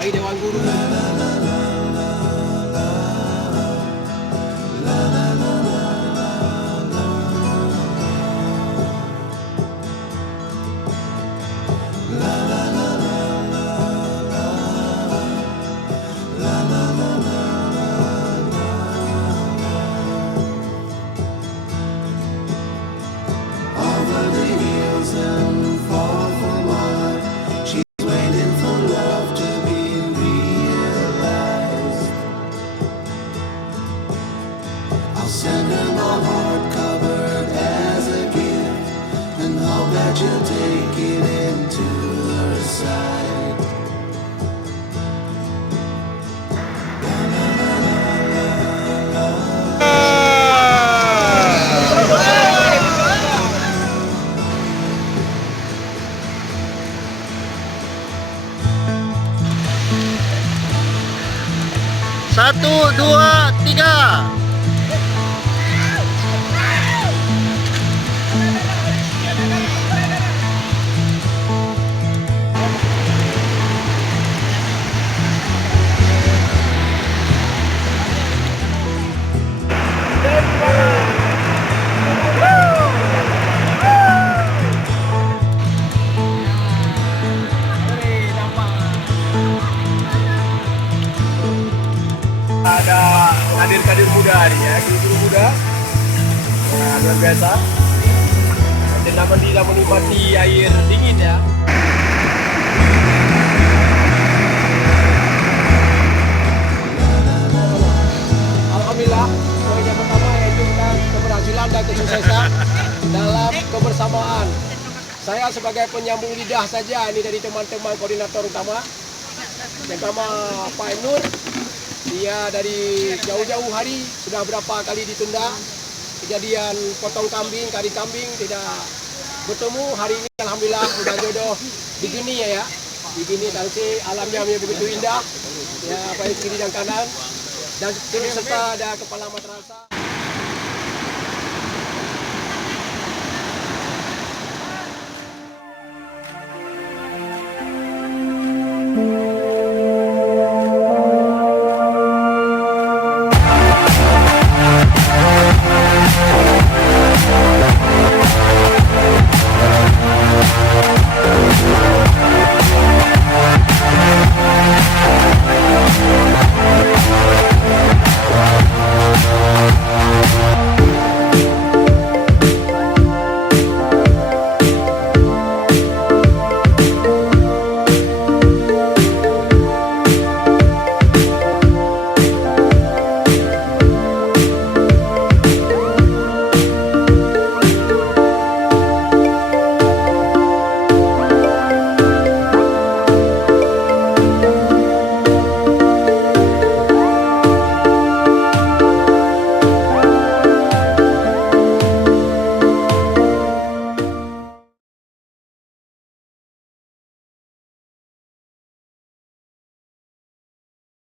Hai Dewan Guru. Over the hills and far from wide, she's waiting for love to be realized. I'll send her my heart covered as a gift, and hope that you'll take it into her side. Satu, dua, tiga. Ada kader-kader muda hari ya, guru-guru muda. Nah, luar biasa. Dan tidak menikmati air dingin ya. Alhamdulillah, poin yang pertama yaitu keberhasilan dan kesuksesan dalam kebersamaan. Saya sebagai penyambung lidah saja ini dari teman-teman koordinator utama. Yang pertama Pak Nur. Dia dari jauh-jauh hari sudah berapa kali ditunda kejadian potong kambing, kari kambing tidak bertemu. Hari ini alhamdulillah sudah jodoh begini ya. Begini tansi alamnya begitu indah. Ya baik kiri dan kanan dan turut serta ada kepala madrasah.